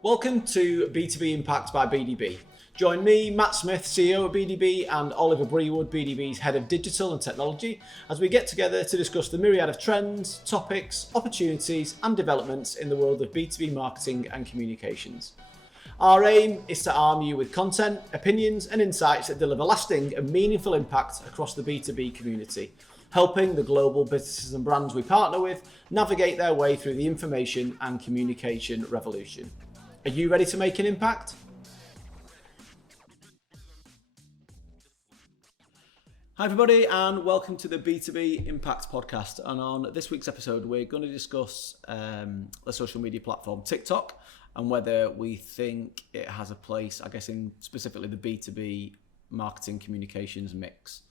Welcome to B2B IMPACT by BDB. Join me, Matt Smith, CEO of BDB, and Oliver Brewood, BDB's Head of Digital and Technology, as we get together to discuss the myriad of trends, topics, opportunities, and developments in the world of B2B marketing and communications. Our aim is to arm you with content, opinions, and insights that deliver lasting and meaningful impact across the B2B community, helping the global businesses and brands we partner with navigate their way through the information and communication revolution. Are you ready to make an impact? Hi everybody, and welcome to the B2B IMPACT podcast. And on this week's episode, we're going to discuss the social media platform TikTok and whether we think it has a place, I guess, in specifically the B2B marketing communications mix.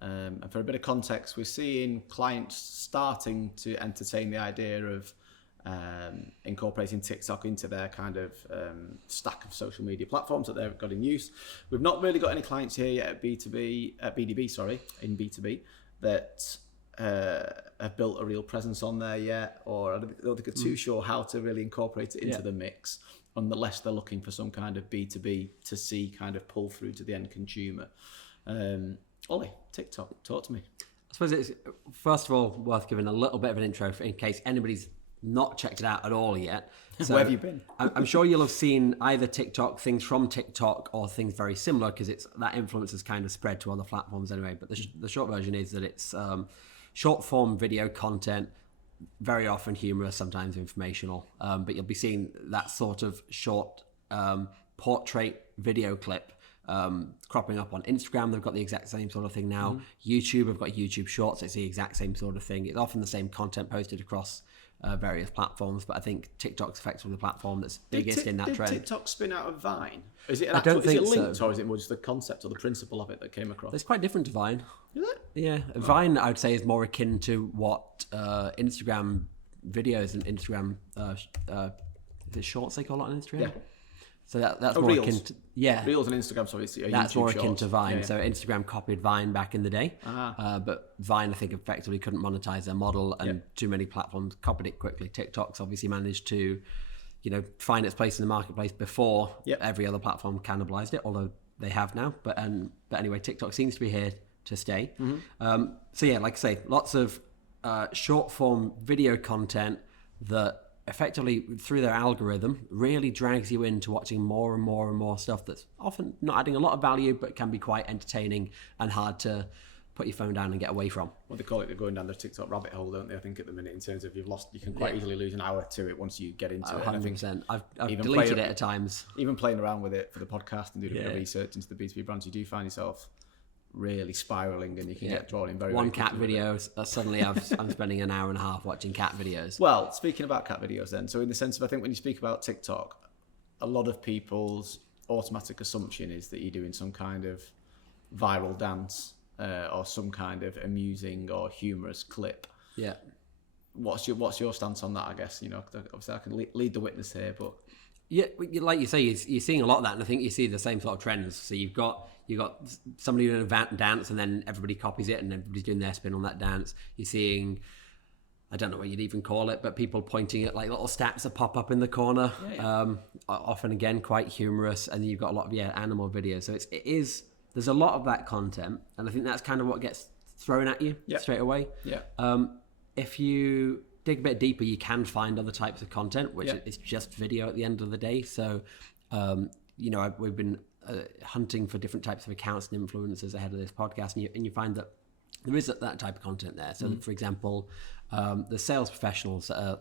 And for a bit of context, we're seeing clients starting to entertain the idea of incorporating TikTok into their kind of stack of social media platforms that they've got in use. We've not really got any clients here yet at BDB, in B2B, that have built a real presence on there yet, or I don't think they're too sure how to really incorporate it into the mix, unless they're looking for some kind of B2B to C kind of pull through to the end consumer. Ollie, TikTok, talk to me. I suppose it's, first of all, worth giving a little bit of an intro in case anybody's not checked it out at all yet. So, where have you been? I'm sure you'll have seen either TikTok, things from TikTok, or things very similar, because it's that influence has kind of spread to other platforms anyway. But the short version is that it's short form video content, very often humorous, sometimes informational. But you'll be seeing that sort of short portrait video clip cropping up on Instagram. They've got the exact same sort of thing now. YouTube have got YouTube Shorts. It's the exact same sort of thing. It's often the same content posted across various platforms, but I think TikTok's effectively the platform that's biggest in that trend. Did TikTok spin out of Vine? Is it linked, or is it more just the concept or the principle of it that came across? It's quite different to Vine. Is it? Yeah, Vine I would say is more akin to what Instagram videos and Instagram is it Shorts they call it on Instagram? Yeah. So that's more Reels. akin to Reels and Instagram, so it's that's YouTube more akin Shorts. to Vine. Yeah. So Instagram copied Vine back in the day, but Vine I think effectively couldn't monetize their model, and too many platforms copied it quickly. TikTok's obviously managed to, find its place in the marketplace before every other platform cannibalized it, although they have now. But anyway, TikTok seems to be here to stay. So yeah, like I say, lots of short form video content that effectively through their algorithm really drags you into watching more and more and more stuff that's often not adding a lot of value, but can be quite entertaining and hard to put your phone down and get away from. Well, they call it, they're going down the TikTok rabbit hole, don't they? I think at the minute, in terms of you can quite easily lose an hour to it once you get into it. 100%. I've deleted it at times. Even playing around with it for the podcast and doing a bit of research into the B2B brands, you do find yourself really spiraling, and you can get drawn in very one cat video, suddenly I'm spending an hour and a half watching cat videos. Well, speaking about cat videos then, so in the sense of, I think when you speak about TikTok, a lot of people's automatic assumption is that you're doing some kind of viral dance or some kind of amusing or humorous clip. Yeah. What's your stance on that, I guess? Obviously I can lead the witness here, but yeah, like you say, you're seeing a lot of that, and I think you see the same sort of trends. So you've got somebody doing a dance, and then everybody copies it, and everybody's doing their spin on that dance. You're seeing, I don't know what you'd even call it, but people pointing at like little stats that pop up in the corner. Often again quite humorous, and you've got a lot of animal videos. So there's a lot of that content, and I think that's kind of what gets thrown at you straight away. If you dig a bit deeper, you can find other types of content, which is just video at the end of the day. So, we've been hunting for different types of accounts and influencers ahead of this podcast, and you find that there is that type of content there. So, for example, the sales professionals are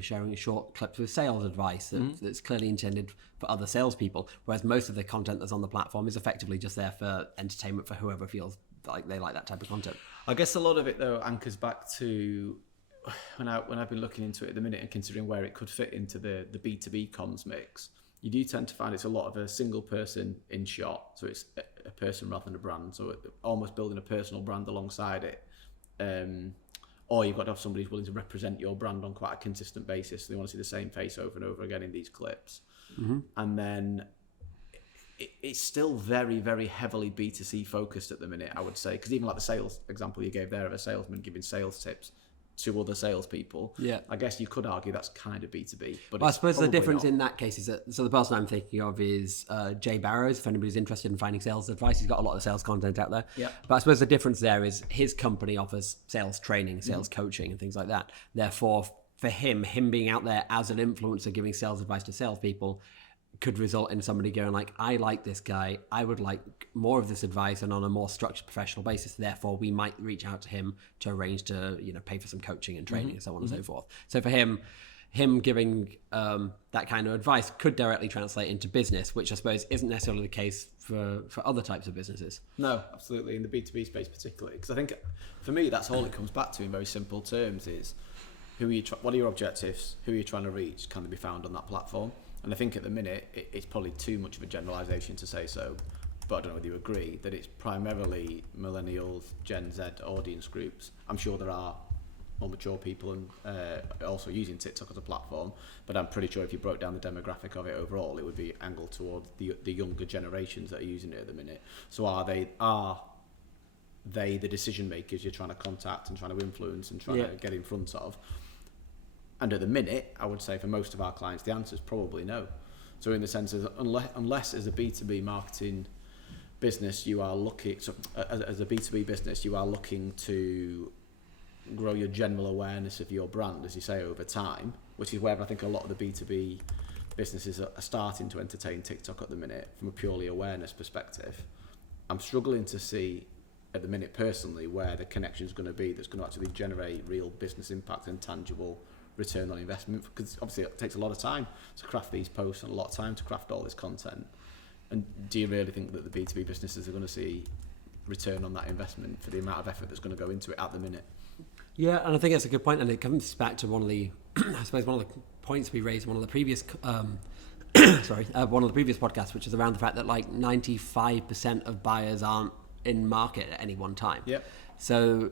sharing short clips with sales advice that's clearly intended for other salespeople, whereas most of the content that's on the platform is effectively just there for entertainment for whoever feels like they like that type of content. I guess a lot of it though anchors back to when I've been looking into it at the minute and considering where it could fit into the B2B comms mix. You do tend to find it's a lot of a single person in shot, so it's a person rather than a brand, so almost building a personal brand alongside it. Or you've got to have somebody who's willing to represent your brand on quite a consistent basis, so they want to see the same face over and over again in these clips. And then it's still very, very heavily B2C focused at the minute, I would say, because even like the sales example you gave there of a salesman giving sales tips, to other salespeople. Yeah. I guess you could argue that's kind of B2B, but Well, I it's suppose the probably difference not. in that case is that, so the person I'm thinking of is Jay Barrows. If anybody's interested in finding sales advice, he's got a lot of sales content out there. Yeah. But I suppose the difference there is his company offers sales training, sales coaching, and things like that. Therefore, for him being out there as an influencer giving sales advice to salespeople could result in somebody going like, I like this guy, I would like more of this advice and on a more structured professional basis. Therefore, we might reach out to him to arrange to, pay for some coaching and training and so on and so forth. So for him giving that kind of advice could directly translate into business, which I suppose isn't necessarily the case for other types of businesses. No, absolutely. In the B2B space particularly. Because I think for me, that's all it comes back to in very simple terms is what are your objectives? Who are you trying to reach? Can they be found on that platform? And I think at the minute, it's probably too much of a generalisation to say so, but I don't know whether you agree, that it's primarily millennials, Gen Z audience groups. I'm sure there are more mature people and also using TikTok as a platform, but I'm pretty sure if you broke down the demographic of it overall, it would be angled towards the younger generations that are using it at the minute. So are they the decision makers you're trying to contact and trying to influence and trying to get in front of? And at the minute, I would say for most of our clients, the answer is probably no. So in the sense of unless as a B2B marketing business, you are looking, so as a B2B business, you are looking to grow your general awareness of your brand, as you say, over time, which is where I think a lot of the B2B businesses are starting to entertain TikTok at the minute from a purely awareness perspective. I'm struggling to see at the minute personally where the connection is going to be that's going to actually generate real business impact and tangible return on investment, because obviously it takes a lot of time to craft these posts and a lot of time to craft all this content. And do you really think that the B2B businesses are going to see return on that investment for the amount of effort that's going to go into it at the minute? Yeah, and I think that's a good point, and it comes back to one of the, I suppose one of the points we raised in one of the previous, one of the previous podcasts, which is around the fact that like 95% of buyers aren't in market at any one time. Yep. So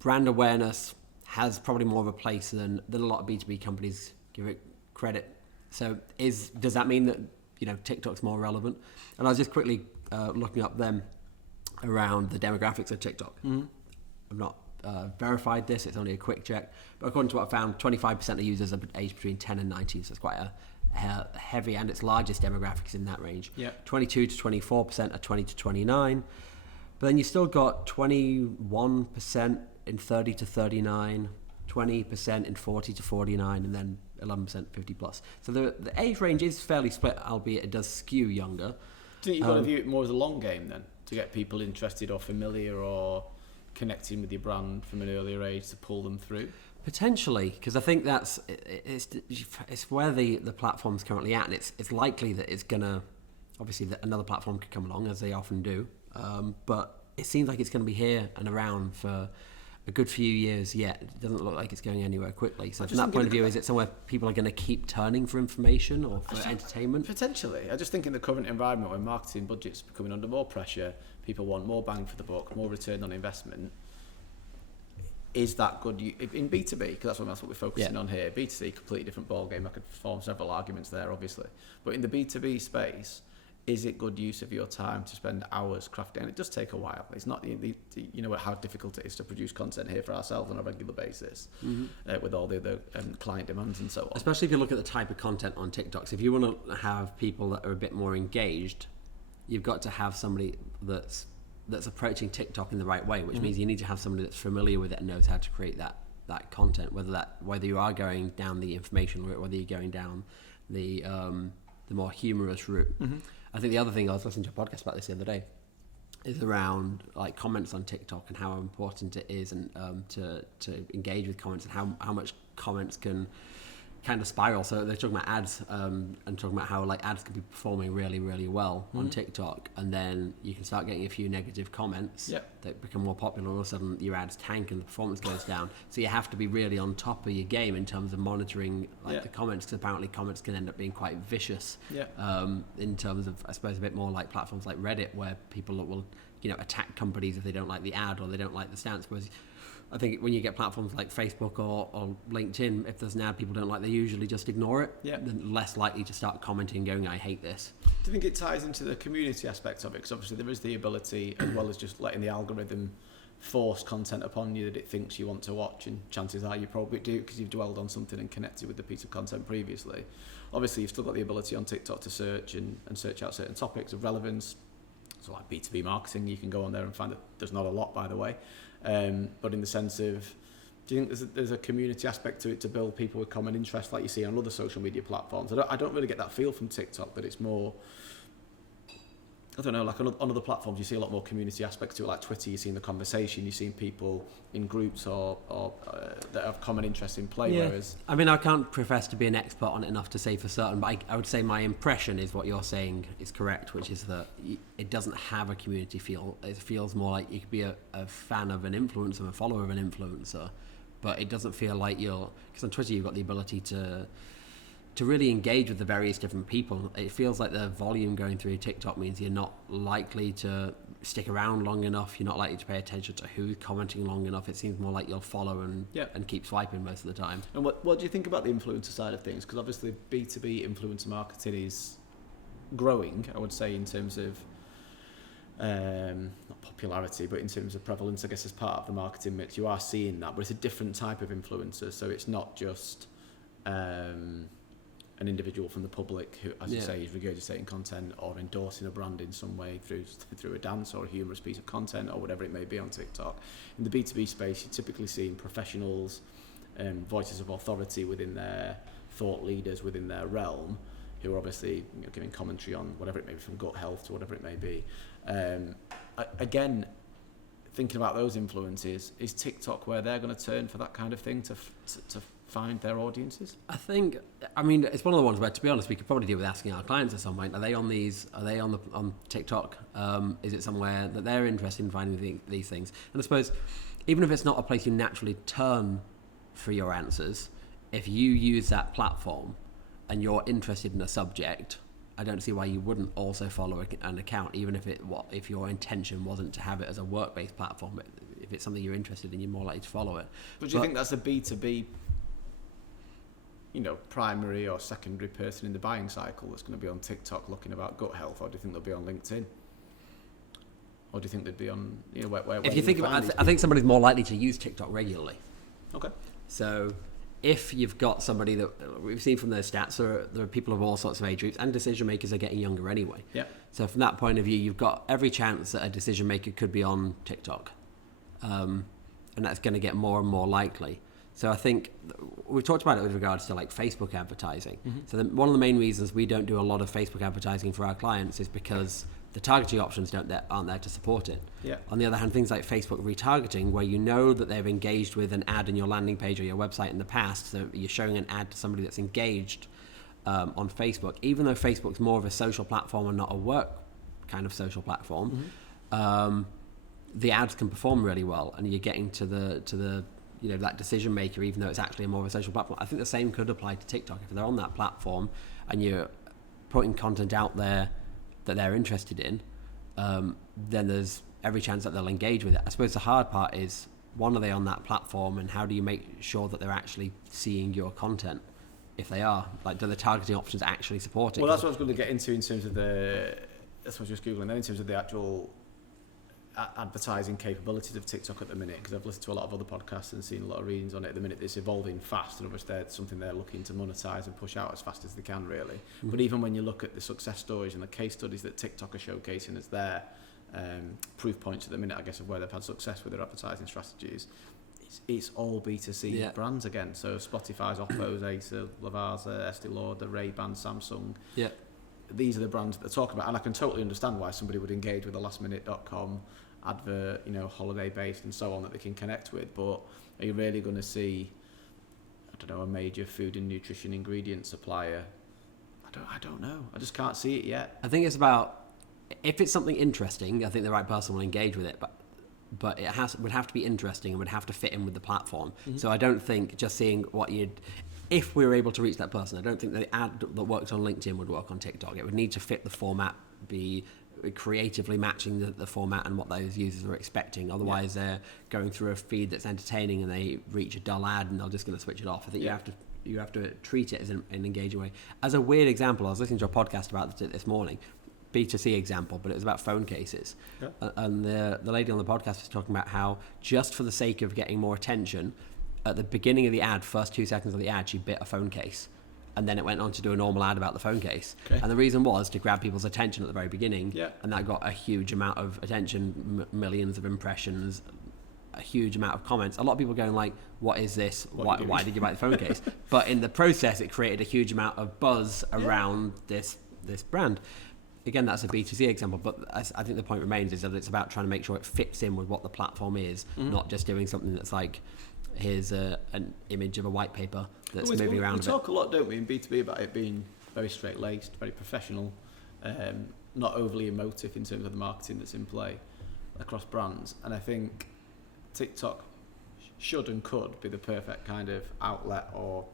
brand awareness has probably more of a place than a lot of B2B companies give it credit. So does that mean that TikTok's more relevant? And I was just quickly looking up them around the demographics of TikTok. Mm-hmm. I've not verified this, it's only a quick check, but according to what I found, 25% of users are aged between 10 and 19, so it's quite a heavy, and its largest demographic is in that range. Yep. 22 to 24% are 20 to 29, but then you still got 21% in 30 to 39, 20% in 40 to 49, and then 11% 50 plus. So the age range is fairly split, albeit it does skew younger. Do you think you've got to view it more as a long game then, to get people interested or familiar or connecting with your brand from an earlier age to pull them through? Potentially, because I think it's where the platform's currently at, and it's likely that it's gonna, obviously that another platform could come along, as they often do, but it seems like it's going to be here and around for a good few years yet. It doesn't look like it's going anywhere quickly. So from that point of view, is it somewhere people are going to keep turning for information or for entertainment? Potentially. I just think in the current environment where marketing budgets are becoming under more pressure, people want more bang for the buck, more return on investment. Is that good in B2B? Because that's what we're focusing on here. B2C, completely different ballgame. I could form several arguments there, obviously. But in the B2B space, is it good use of your time to spend hours crafting? And it does take a while. It's not, you know how difficult it is to produce content here for ourselves on a regular basis, with all the other client demands and so on. Especially if you look at the type of content on TikTok. So if you want to have people that are a bit more engaged, you've got to have somebody that's approaching TikTok in the right way, which means you need to have somebody that's familiar with it and knows how to create that content, whether you are going down the information route, whether you're going down the more humorous route. I think the other thing, I was listening to a podcast about this the other day, is around like comments on TikTok and how important it is, and to engage with comments, and how much comments can kind of spiral. So they're talking about ads, and talking about how like ads can be performing really, really well on TikTok, and then you can start getting a few negative comments that become more popular, and all of a sudden your ads tank and the performance goes down. So you have to be really on top of your game in terms of monitoring the comments, because apparently comments can end up being quite vicious. In terms of, I suppose, a bit more like platforms like Reddit, where people will attack companies if they don't like the ad or they don't like the stance. Whereas I think when you get platforms like Facebook or LinkedIn, if there's an ad people don't like, they usually just ignore it. They're less likely to start commenting, going, I hate this. Do you think it ties into the community aspect of it? Because obviously there is the ability, as well as just letting the algorithm force content upon you that it thinks you want to watch, and chances are you probably do because you've dwelled on something and connected with the piece of content previously. Obviously, you've still got the ability on TikTok to search and search out certain topics of relevance. So like B2B marketing, you can go on there and find that there's not a lot, by the way. But in the sense of, do you think there's a community aspect to it to build people with common interests like you see on other social media platforms? I don't really get that feel from TikTok, but it's more, I don't know, like on other platforms you see a lot more community aspects to it, like Twitter, you're seeing the conversation, you're seeing people in groups or that have common interests in play, whereas... I mean, I can't profess to be an expert on it enough to say for certain, but I would say my impression is what you're saying is correct, which is that it doesn't have a community feel. It feels more like you could be a fan of an influencer, a follower of an influencer, but it doesn't feel like because on Twitter you've got the ability to really engage with the various different people. It feels like the volume going through TikTok means you're not likely to stick around long enough. You're not likely to pay attention to who's commenting long enough. It seems more like you'll follow and keep swiping most of the time. And what do you think about the influencer side of things? Because obviously B2B influencer marketing is growing, I would say, in terms of not popularity, but in terms of prevalence, I guess, as part of the marketing mix. You are seeing that, but it's a different type of influencer. So it's not just... an individual from the public who, as you say, is regurgitating content or endorsing a brand in some way through a dance or a humorous piece of content or whatever it may be on TikTok. In the B2B space, you're typically seeing professionals, voices of authority within their thought leaders within their realm, who are obviously giving commentary on whatever it may be, from gut health to whatever it may be. Again, thinking about those influences, is TikTok where they're going to turn for that kind of thing to find their audiences? I mean, it's one of the ones where, to be honest, we could probably deal with asking our clients at some point. Are they on on TikTok? Is it somewhere that they're interested in finding these things? And I suppose, even if it's not a place you naturally turn for your answers, if you use that platform and you're interested in a subject, I don't see why you wouldn't also follow an account, even if your intention wasn't to have it as a work-based platform. If it's something you're interested in, you're more likely to follow it. But do you think that's a B2B, primary or secondary person in the buying cycle that's going to be on TikTok looking about gut health, or do you think they'll be on LinkedIn? Or do you think they'd be on, where if you think about it, I think somebody's more likely to use TikTok regularly. Okay. So if you've got somebody that we've seen from those stats, there are people of all sorts of age groups, and decision makers are getting younger anyway. Yeah. So from that point of view, you've got every chance that a decision maker could be on TikTok, and that's going to get more and more likely. So I think we've talked about it with regards to like Facebook advertising. Mm-hmm. So one of the main reasons we don't do a lot of Facebook advertising for our clients is because the targeting options aren't there to support it. Yeah. On the other hand, things like Facebook retargeting, where you know that they've engaged with an ad in your landing page or your website in the past, so you're showing an ad to somebody that's engaged on Facebook, even though Facebook's more of a social platform and not a work kind of social platform, mm-hmm. The ads can perform really well, and you're getting to the that decision maker, even though it's actually more of a social platform. I think the same could apply to TikTok. If they're on that platform and you're putting content out there that they're interested in, then there's every chance that they'll engage with it. I suppose the hard part is, one, are they on that platform, and how do you make sure that they're actually seeing your content? If they are, like, do the targeting options actually support it? Well, that's what I was going to get into in terms of that's what I was just Googling then, in terms of the actual advertising capabilities of TikTok at the minute, because I've listened to a lot of other podcasts and seen a lot of readings on it at the minute. It's evolving fast, and obviously it's something they're looking to monetize and push out as fast as they can, really. Mm-hmm. But even when you look at the success stories and the case studies that TikTok are showcasing as their proof points at the minute, I guess, of where they've had success with their advertising strategies, it's all B2C brands again. So Spotify's, Oppo's, Acer, Lavazza, Estee Lauder, Ray-Ban, Samsung. Yeah. These are the brands that they're talking about, and I can totally understand why somebody would engage with a lastminute.com advert, holiday based and so on, that they can connect with. But are you really going to see, a major food and nutrition ingredient supplier? I don't know. I just can't see it yet. I think it's about, if it's something interesting, I think the right person will engage with it, but it would have to be interesting and would have to fit in with the platform. Mm-hmm. So I don't think just seeing if we were able to reach that person, I don't think the ad that worked on LinkedIn would work on TikTok. It would need to fit the format, be creatively matching the format and what those users are expecting. Otherwise, they're going through a feed that's entertaining and they reach a dull ad and they're just going to switch it off. I think you have to treat it as an engaging way. As a weird example, I was listening to a podcast about it this morning. B2C example, but it was about phone cases. Yeah. And the lady on the podcast was talking about how just for the sake of getting more attention, at the beginning of the ad, first 2 seconds of the ad, she bit a phone case. And then it went on to do a normal ad about the phone case. Okay. And the reason was to grab people's attention at the very beginning. Yeah. And that got a huge amount of attention, millions of impressions, a huge amount of comments. A lot of people going like, what is this? Why did you buy the phone case? But in the process, it created a huge amount of buzz around this brand. Again, that's a B2C example, but I think the point remains is that it's about trying to make sure it fits in with what the platform is, not just doing something that's like, here's an image of a white paper that's moving around. We talk a lot, don't we, in B2B about it being very straight-laced, very professional, not overly emotive in terms of the marketing that's in play across brands. And I think TikTok should and could be the perfect kind of outlet or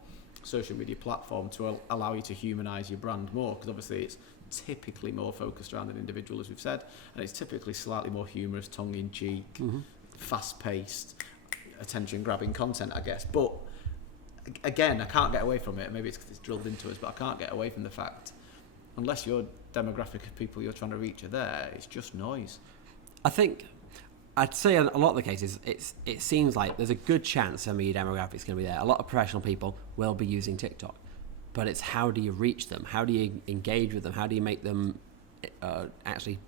social media platform to allow you to humanize your brand more, because obviously it's typically more focused around an individual, as we've said, and it's typically slightly more humorous, tongue-in-cheek, fast-paced, attention-grabbing content, I guess. But again, I can't get away from it. Maybe it's because it's drilled into us, but I can't get away from the fact, unless your demographic of people you're trying to reach are there, it's just noise. I think I'd say in a lot of the cases, it seems like there's a good chance some of your demographic's going to be there. A lot of professional people will be using TikTok, but it's how do you reach them? How do you engage with them? How do you make them actually,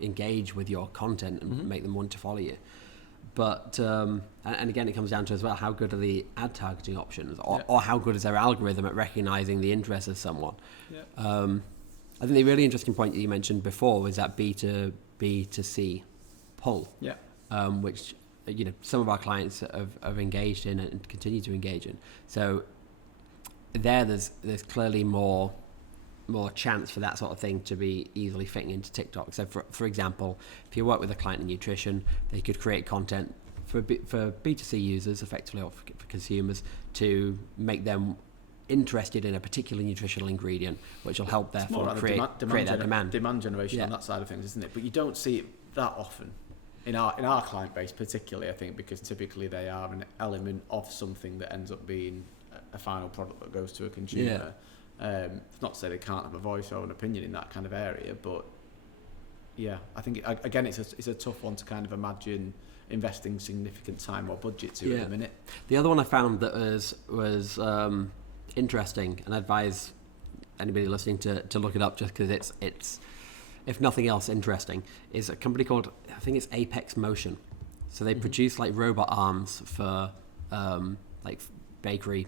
engage with your content and make them want to follow you? But and again, it comes down to as well, how good are the ad targeting options, or how good is their algorithm at recognizing the interest of someone? Yeah. I think the really interesting point that you mentioned before was that B2C pull, which some of our clients have engaged in and continue to engage in. So there's clearly more chance for that sort of thing to be easily fitting into TikTok. So for example, if you work with a client in nutrition, they could create content for B2C users effectively, or for consumers, to make them interested in a particular nutritional ingredient, which will help therefore create that demand generation on that side of things, isn't it? But you don't see it that often in our client base, particularly, I think, because typically they are an element of something that ends up being a final product that goes to a consumer. It's not to say they can't have a voice or an opinion in that kind of area, but I think again it's a tough one to kind of imagine investing significant time or budget to at the minute. The other one I found that was interesting, and I advise anybody listening to look it up just because it's if nothing else interesting, is a company called, I think it's Apex Motion. So they produce like robot arms for like bakery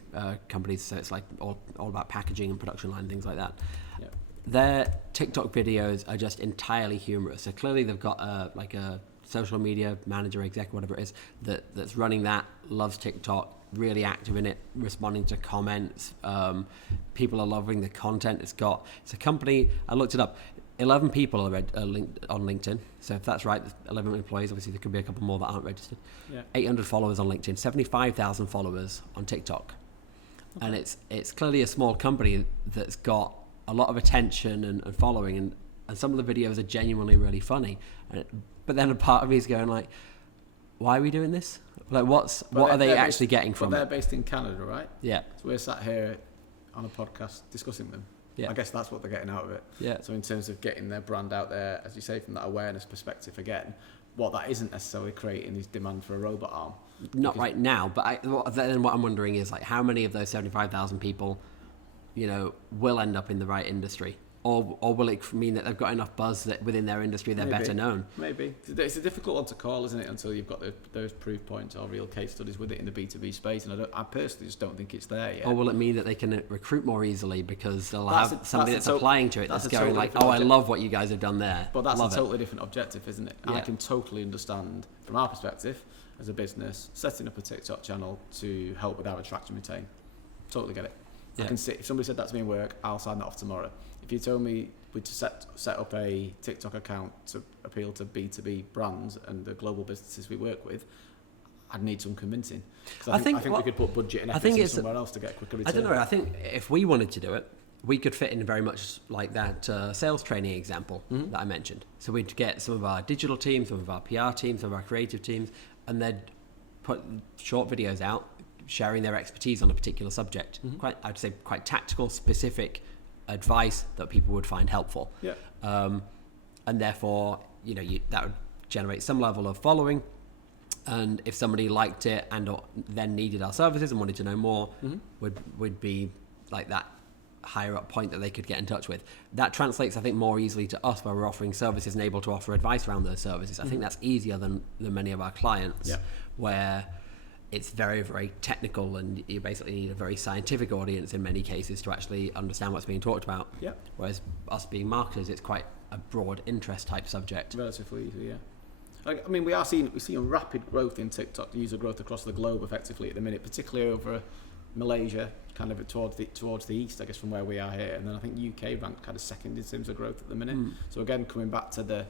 companies, so it's like all about packaging and production line, things like that. Their TikTok videos are just entirely humorous. So clearly they've got a social media manager, exec, whatever it is, that's running that, loves TikTok, really active in it, responding to comments. People are loving the content it's got. It's a company, I looked it up, 11 people are linked on LinkedIn. So if that's right, 11 employees, obviously there could be a couple more that aren't registered. 800 followers on LinkedIn, 75,000 followers on TikTok. Okay. And it's clearly a small company that's got a lot of attention and following, and some of the videos are genuinely really funny. But then a part of me is going like, why are we doing this? Like, what are they actually getting from it? They're based in Canada, right? Yeah. So we're sat here on a podcast discussing them. Yeah. I guess that's what they're getting out of it. Yeah. So in terms of getting their brand out there, as you say, from that awareness perspective, again, what that isn't necessarily creating is demand for a robot arm. Not right now, but then what I'm wondering is like, how many of those 75,000 people, will end up in the right industry? Or will it mean that they've got enough buzz that within their industry they're better known? Maybe. It's a difficult one to call, isn't it, until you've got those proof points or real case studies with it in the B2B space, and I personally just don't think it's there yet. Or will it mean that they can recruit more easily because they'll have somebody that's applying to it that's going like, I love what you guys have done there. But that's a totally different objective, isn't it? Yeah. I can totally understand, from our perspective, as a business, setting up a TikTok channel to help with our attract and retain. Totally get it. Yeah. I can see, if somebody said that to me in work, I'll sign that off tomorrow. If you told me we'd set up a TikTok account to appeal to B2B brands and the global businesses we work with, I'd need some convincing. I think we could put budget and effort somewhere else to get quicker return. I don't know. I think if we wanted to do it, we could fit in very much like that sales training example that I mentioned. So we'd get some of our digital teams, some of our PR teams, some of our creative teams, and they'd put short videos out sharing their expertise on a particular subject. I'd say quite tactical, specific advice that people would find helpful. Yeah. And therefore, that would generate some level of following. And if somebody liked it and then needed our services and wanted to know more, would be like that higher up point that they could get in touch with. That translates, I think, more easily to us where we're offering services and able to offer advice around those services. I think that's easier than many of our clients, where it's very, very technical and you basically need a very scientific audience in many cases to actually understand what's being talked about. Yeah. Whereas us being marketers, it's quite a broad interest type subject. Relatively easy, yeah. I mean, we're seeing rapid growth in TikTok, user growth across the globe effectively at the minute, particularly over Malaysia, kind of towards the east, I guess, from where we are here. And then I think UK ranked kind of second in terms of growth at the minute. So again, coming back to the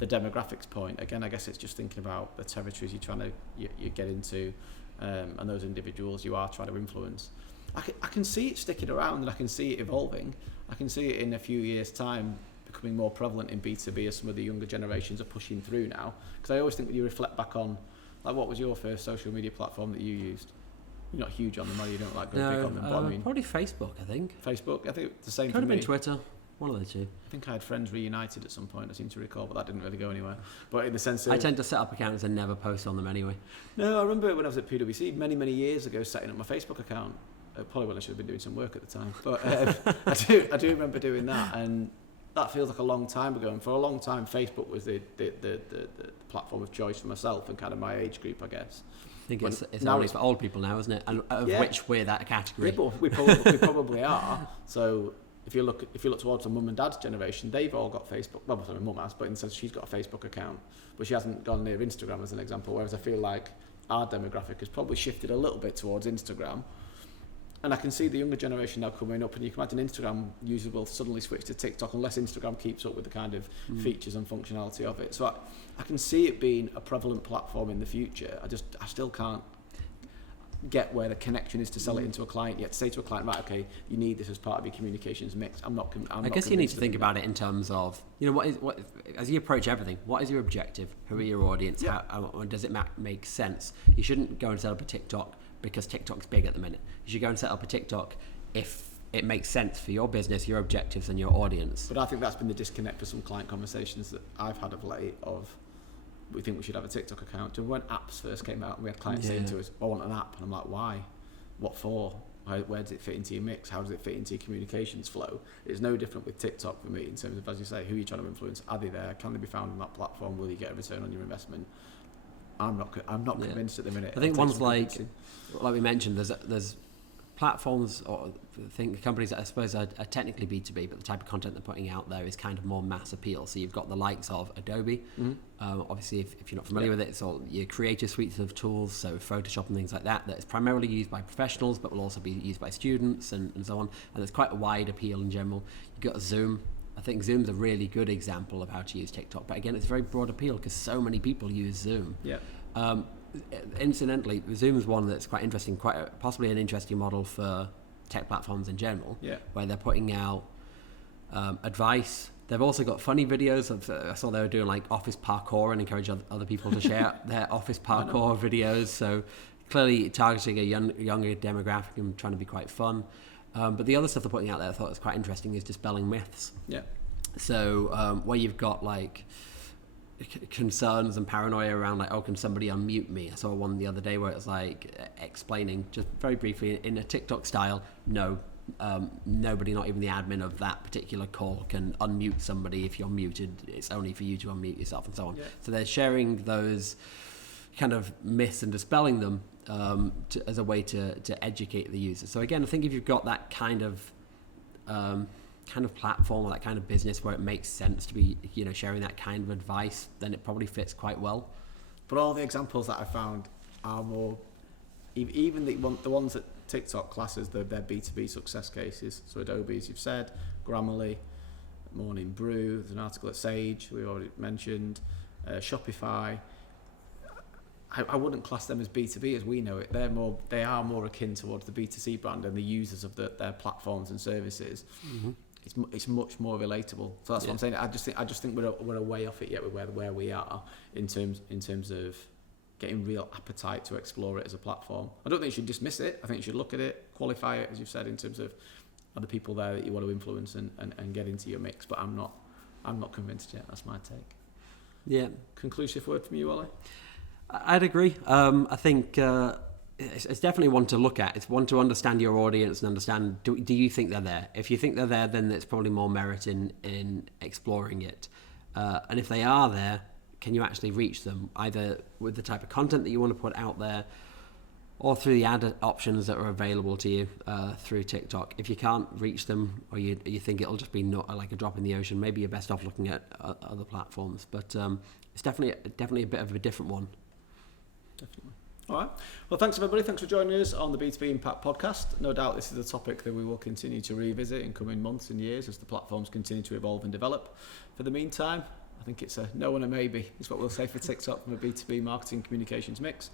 demographics point, again, I guess it's just thinking about the territories you get into, and those individuals you are trying to influence. I can see it sticking around and I can see it evolving. I can see it in a few years' time becoming more prevalent in B2B as some of the younger generations are pushing through now. Because I always think when you reflect back on, like, what was your first social media platform that you used? You're not huge on them, or you don't like go big on them, but I mean, probably Facebook, I think. Facebook, I think it's the same Could for me. have been Twitter, one of the two. I think I had Friends Reunited at some point, I seem to recall, but that didn't really go anywhere. But in the sense of... I tend to set up accounts and never post on them anyway. No, I remember when I was at PwC many, many years ago setting up my Facebook account. Probably when I should have been doing some work at the time. But I do remember doing that, and that feels like a long time ago. And for a long time, Facebook was the platform of choice for myself and kind of my age group, I guess. I think it's only for old people now, isn't it? And of which we're that category. We probably are. So if you look towards the mum and dad's generation, they've all got Facebook. Well, sorry, mum has, but in the sense she's got a Facebook account, but she hasn't gone near Instagram as an example. Whereas I feel like our demographic has probably shifted a little bit towards Instagram. And I can see the younger generation now coming up, and you can imagine Instagram users will suddenly switch to TikTok unless Instagram keeps up with the kind of features and functionality of it. So I can see it being a prevalent platform in the future. I still can't get where the connection is to sell it into a client yet. To say to a client, right, okay, you need this as part of your communications mix. I guess you need to think about it in terms of, what as you approach everything, what is your objective? Who are your audience? Yeah. How does it make sense? You shouldn't go and set up a TikTok because TikTok's big at the minute. You should go and set up a TikTok if it makes sense for your business, your objectives, and your audience. But I think that's been the disconnect for some client conversations that I've had of late of, we think we should have a TikTok account. And when apps first came out, and we had clients saying to us, I want an app. And I'm like, why? What for? Where does it fit into your mix? How does it fit into your communications flow? It's no different with TikTok for me in terms of, as you say, who you're trying to influence. Are they there? Can they be found on that platform? Will you get a return on your investment? I'm not convinced at the minute. I think one's like we mentioned, there's platforms or companies that I suppose are technically B2B, but the type of content they're putting out there is kind of more mass appeal. So you've got the likes of Adobe. Obviously, if you're not familiar with it, it's all your creative suites of tools, so Photoshop and things like that, that's primarily used by professionals, but will also be used by students and so on. And there's quite a wide appeal in general. You've got Zoom. I think Zoom's a really good example of how to use TikTok, but again, it's a very broad appeal because so many people use Zoom. Yeah. Incidentally, Zoom's one that's quite interesting, possibly an interesting model for tech platforms in general, where they're putting out advice. They've also got funny videos. I saw they were doing like office parkour and encourage other people to share their office parkour videos. So clearly targeting a younger demographic and trying to be quite fun. But the other stuff they're putting out there I thought was quite interesting is dispelling myths. Yeah. So where you've got like concerns and paranoia around like, oh, can somebody unmute me? I saw one the other day where it was like explaining just very briefly in a TikTok style, no, nobody, not even the admin of that particular call, can unmute somebody if you're muted. It's only for you to unmute yourself and so on. So they're sharing those kind of myths and dispelling them as a way to educate the user. So again, I think if you've got that kind of platform or that kind of business where it makes sense to be, sharing that kind of advice, then it probably fits quite well. But all the examples that I found are more, even the ones that TikTok classes, their B2B success cases. So Adobe, as you've said, Grammarly, Morning Brew, there's an article at Sage we already mentioned, Shopify. I wouldn't class them as B2B as we know it. They are more akin towards the B2C brand and the users of their platforms and services. Mm-hmm. It's much more relatable. So that's what I'm saying. I just think we're a way off it yet with where we are in terms of getting real appetite to explore it as a platform. I don't think you should dismiss it. I think you should look at it, qualify it, as you've said, in terms of are the people there that you want to influence and get into your mix. But I'm not convinced yet. That's my take. Yeah. Conclusive word from you, Ollie? I'd agree. I think it's definitely one to look at. It's one to understand your audience and understand, do you think they're there? If you think they're there, then there's probably more merit in exploring it. And if they are there, can you actually reach them, either with the type of content that you want to put out there or through the ad options that are available to you through TikTok? If you can't reach them, or you think it'll just be not like a drop in the ocean, maybe you're best off looking at other platforms. But it's definitely a bit of a different one. Definitely. All right. Well, thanks everybody. Thanks for joining us on the B2B Impact podcast. No doubt this is a topic that we will continue to revisit in coming months and years as the platforms continue to evolve and develop. For the meantime, I think it's a no and a maybe is what we'll say for TikTok from a B2B marketing communications mix.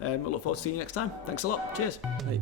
We'll look forward to seeing you next time. Thanks a lot. Cheers. Bye.